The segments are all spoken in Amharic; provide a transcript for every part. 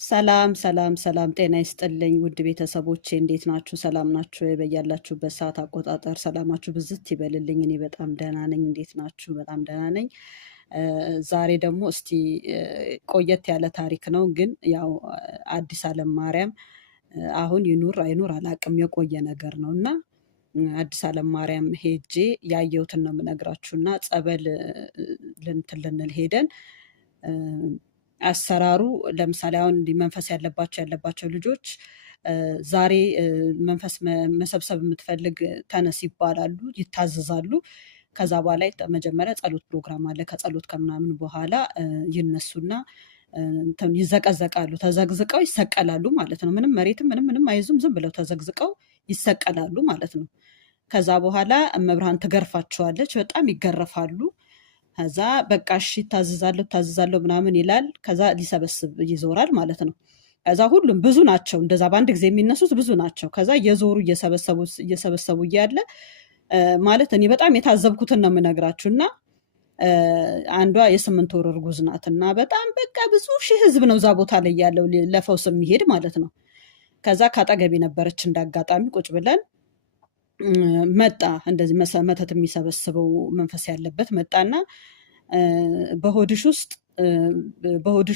ሰላም ጤና ይስጥልኝ ውድ ቤተሰቦቼ እንዴት ናችሁ? ሰላም ናችሁ ወይ? በያላችሁበት ሰዓት አቆጣጠር ሰላማችሁ ብዝት ይበልልኝ። እኔ በጣም ደህና ነኝ። እንዴት ናችሁ? በጣም ደህና ነኝ። ዛሬ ደግሞ እስቲ ቆየት ያለ ታሪክ ነው፣ ግን ያው አዲስ ዓለም ማርያም አሁን ይኑር አይኑር አላቅም፣ የቆየ ነገር ነው እና አዲስ ዓለም ማርያም ሄጄ ያየሁትን ነው የምነግራችሁ። እና ጸበል ልንትን ልንል ሄደን አሰራሩ ለምሳሌ አሁን እንዲህ መንፈስ ያለባቸው ልጆች ዛሬ መንፈስ መሰብሰብ የምትፈልግ ተነስ ይባላሉ፣ ይታዘዛሉ። ከዛ በኋላ መጀመሪያ ጸሎት ፕሮግራም አለ። ከጸሎት ከምናምን በኋላ ይነሱና ይዘቀዘቃሉ። ተዘግዝቀው ይሰቀላሉ ማለት ነው። ምንም መሬትም ምንም አይዙም፣ ዝም ብለው ተዘግዝቀው ይሰቀላሉ ማለት ነው። ከዛ በኋላ መብርሃን ትገርፋቸዋለች፣ በጣም ይገረፋሉ። ከዛ በቃ እሺ ታዝዛለሁ ምናምን ይላል። ከዛ ሊሰበስብ ይዞራል ማለት ነው። ከዛ ሁሉም ብዙ ናቸው፣ እንደዛ በአንድ ጊዜ የሚነሱት ብዙ ናቸው። ከዛ እየዞሩ እየሰበሰቡ እያለ ማለት እኔ በጣም የታዘብኩትን ነው የምነግራችሁ። እና አንዷ የ8 ወር እርጉዝ ናት እና በጣም በቃ ብዙ ሺህ ህዝብ ነው እዛ ቦታ ላይ ያለው ለፈውስ የሚሄድ ማለት ነው። ከዛ ካጠገቤ ነበረች፣ እንዳጋጣሚ ቁጭ ብለን መጣ እንደዚህ መተት የሚሰበስበው መንፈስ ያለበት መጣና በሆድሽ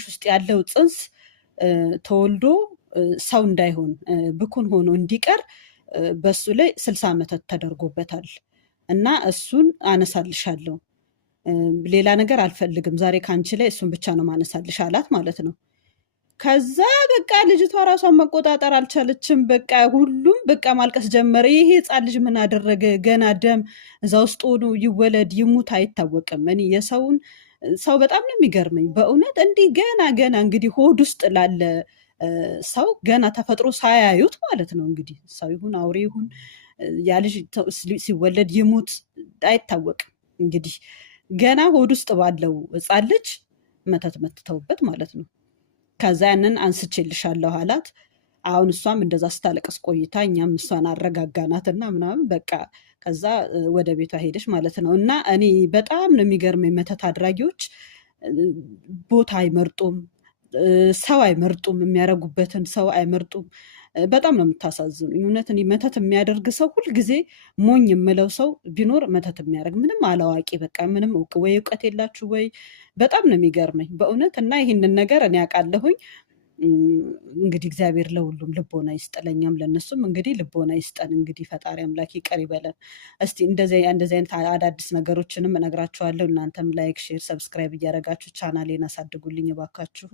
ውስጥ ያለው ጽንስ ተወልዶ ሰው እንዳይሆን ብኩን ሆኖ እንዲቀር በሱ ላይ 60 መተት ተደርጎበታል እና እሱን አነሳልሻለሁ፣ ሌላ ነገር አልፈልግም፣ ዛሬ ካንቺ ላይ እሱን ብቻ ነው ማነሳልሽ አላት ማለት ነው። ከዛ በቃ ልጅቷ ራሷን መቆጣጠር አልቻለችም። በቃ ሁሉም በቃ ማልቀስ ጀመረ። ይሄ ህፃን ልጅ ምን አደረገ? ገና ደም እዛ ውስጥ ሆኖ ይወለድ ይሙት አይታወቅም። እኔ ሰው በጣም ነው የሚገርመኝ በእውነት። እንዲህ ገና እንግዲህ ሆድ ውስጥ ላለ ሰው ገና ተፈጥሮ ሳያዩት ማለት ነው እንግዲህ ሰው ይሁን አውሬ ይሁን ያ ልጅ ሲወለድ ይሙት አይታወቅም። እንግዲህ ገና ሆድ ውስጥ ባለው ህፃን ልጅ መተት መትተውበት ማለት ነው። ከዛ ያንን አንስቼልሻለሁ አላት። አሁን እሷም እንደዛ ስታለቅስ ቆይታ እኛም እሷን አረጋጋናትና ምናምን በቃ ከዛ ወደ ቤቷ ሄደች ማለት ነው። እና እኔ በጣም ነው የሚገርመኝ መተት አድራጊዎች ቦታ አይመርጡም፣ ሰው አይመርጡም፣ የሚያደርጉበትን ሰው አይመርጡም። በጣም ነው የምታሳዝኑ። እውነት እኔ መተት የሚያደርግ ሰው ሁልጊዜ ሞኝ የምለው ሰው ቢኖር መተት የሚያደርግ ምንም አላዋቂ በቃ ምንም ወይ እውቀት የላችሁ ወይ በጣም ነው የሚገርመኝ በእውነት። እና ይህንን ነገር እኔ አውቃለሁኝ። እንግዲህ እግዚአብሔር ለሁሉም ልቦና ይስጥ፣ ለእኛም ለእነሱም እንግዲህ ልቦና ይስጠን። እንግዲህ ፈጣሪ አምላክ ይቅር ይበለን። እስቲ እንደዚህ አይነት አዳዲስ ነገሮችንም እነግራችኋለሁ። እናንተም ላይክ፣ ሼር፣ ሰብስክራይብ እያደረጋችሁ ቻናሌን አሳድጉልኝ እባካችሁ።